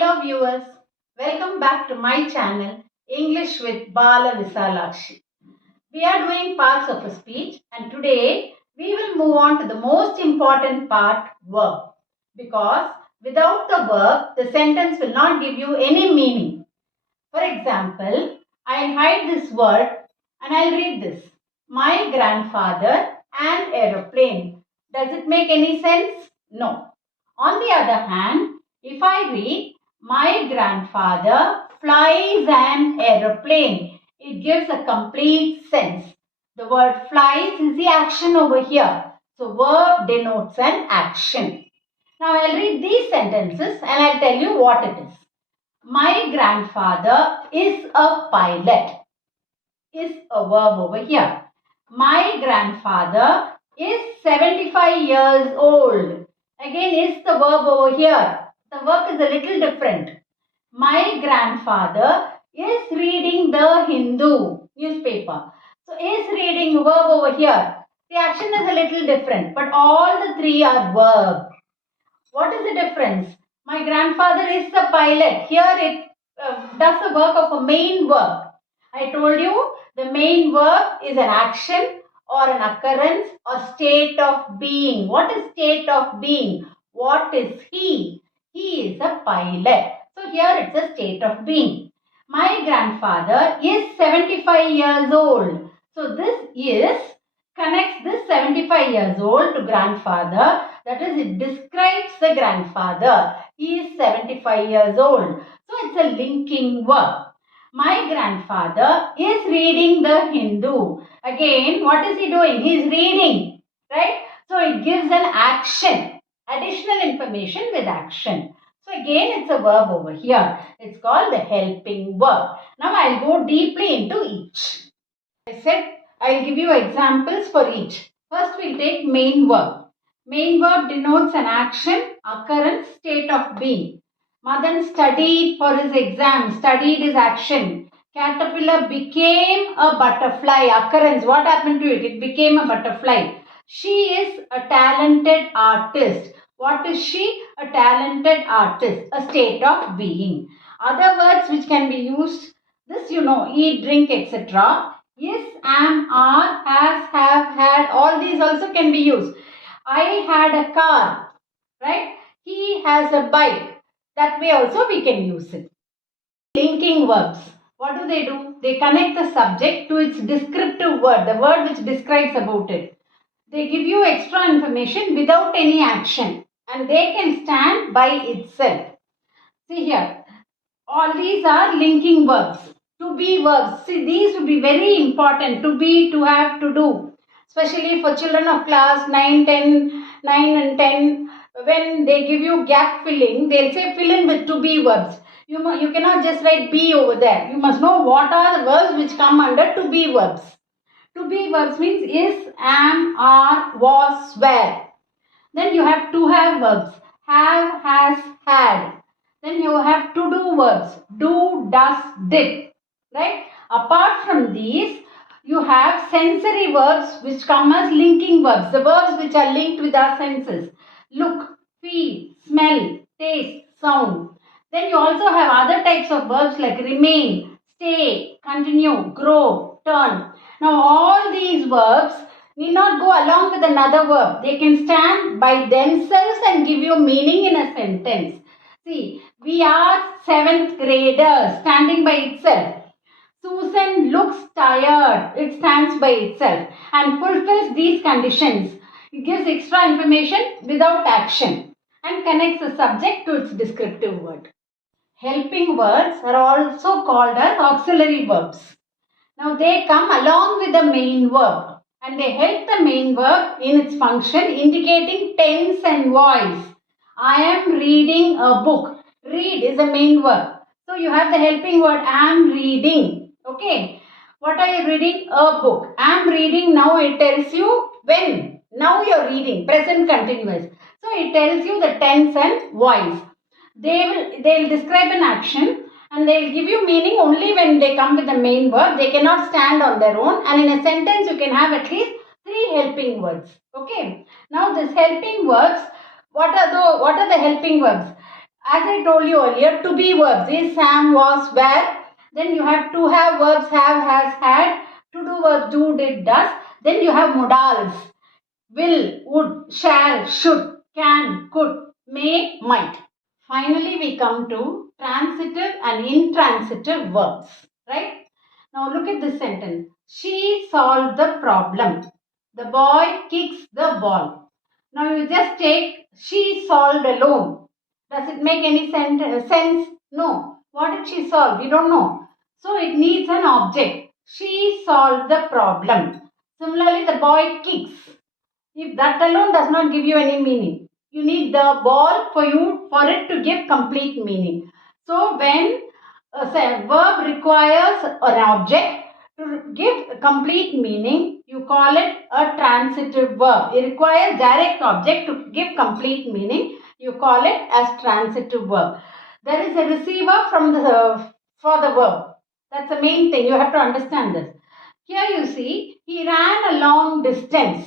Hello viewers, welcome back to my channel English with Bala Visalakshi. We are doing parts of a speech and today we will move on to the most important part, verb. Because without the verb, the sentence will not give you any meaning. For example, I'll hide this word and I'll read this. My grandfather and aeroplane. Does it make any sense? No. On the other hand, if I read my grandfather flies an aeroplane, it gives a complete sense. The word flies is the action over here. So verb denotes an action. Now I'll read these sentences and I'll tell you what it is. My grandfather is a pilot. Is a verb over here. My grandfather is 75 years old. Again, is the verb over here. The verb is a little different. My grandfather is reading the Hindu newspaper. So, is reading verb over here. The action is a little different, but all the three are verb. What is the difference? My grandfather is a pilot. Here it does the work of a main verb. I told you the main verb is an action or an occurrence or state of being. What is state of being? What is he? He is a pilot. So here it's a state of being. My grandfather is 75 years old. So this is connects this 75 years old to grandfather. That is, it describes the grandfather. He is 75 years old. So it's a linking verb. My grandfather is reading the Hindu. Again, what is he doing? He is reading, right? So it gives an action, additional information with action. So again, it's a verb over here. It's called the helping verb. Now I'll go deeply into each. I said I'll give you examples for each. First, we'll take main verb. Main verb denotes an action, occurrence, state of being. Madan studied for his exam. Studied is action. Caterpillar became a butterfly. Occurrence. What happened to it? It became a butterfly. She is a talented artist. What is she? A talented artist. A state of being. Other words which can be used, this you know, eat, drink, etc. Is, am, are, has, have, had, all these also can be used. I had a car, right? He has a bike. That way also we can use it. Linking verbs. What do? They connect the subject to its descriptive word, the word which describes about it. They give you extra information without any action and they can stand by itself. See here, all these are linking verbs. To be verbs. See, these would be very important. To be, to have, to do. Especially for children of class 9, 10, 9 and 10. When they give you gap filling, they'll say fill in with to be verbs. You cannot just write be over there. You must know what are the verbs which come under to be verbs. To be verbs means is, am, are, was, were. Then you have to have verbs. Have, has, had. Then you have to do verbs. Do, does, did. Right? Apart from these, you have sensory verbs which come as linking verbs. The verbs which are linked with our senses. Look, feel, smell, taste, sound. Then you also have other types of verbs like remain, stay, continue, grow, turn. Now all these verbs need not go along with another verb. They can stand by themselves and give you meaning in a sentence. See, we are 7th graders, standing by itself. Susan looks tired. It stands by itself and fulfills these conditions. It gives extra information without action and connects the subject to its descriptive word. Helping words are also called as auxiliary verbs. Now they come along with the main verb and they help the main verb in its function indicating tense and voice. I am reading a book. Read is a main verb. So you have the helping word I am reading. Okay. What are you reading? A book. I am reading now. It tells you when. Now you are reading. Present continuous. So it tells you the tense and voice. They'll describe an action and they'll give you meaning only when they come with the main verb. They cannot stand on their own and in a sentence you can have at least 3 helping words. Okay. Now this helping verbs, what are the helping verbs? As I told you earlier, to be verbs is Sam, was, were. Then you have to have verbs have, has, had. To do verbs do, did, does. Then you have modals. Will, would, shall, should, can, could, may, might. Finally, we come to transitive and intransitive verbs. Right? Now look at this sentence. She solved the problem. The boy kicks the ball. Now you just take she solved alone. Does it make any sense? No. What did she solve? We don't know. So it needs an object. She solved the problem. Similarly, the boy kicks. If that alone does not give you any meaning, you need the ball for it to give complete meaning. So when a verb requires an object to give complete meaning, you call it a transitive verb. It requires direct object to give complete meaning. You call it as transitive verb. There is a receiver for the verb. That's the main thing. You have to understand this. Here you see, he ran a long distance.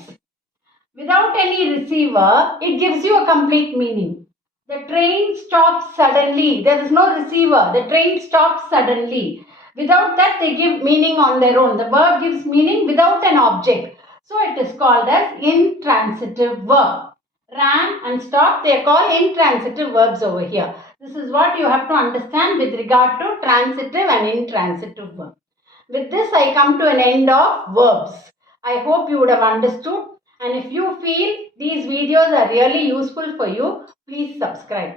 Without any receiver, it gives you a complete meaning. The train stops suddenly. There is no receiver. The train stops suddenly. Without that, they give meaning on their own. The verb gives meaning without an object. So it is called as intransitive verb. Ran and stop, they are called intransitive verbs over here. This is what you have to understand with regard to transitive and intransitive verb. With this, I come to an end of verbs. I hope you would have understood. And if you feel these videos are really useful for you, please subscribe.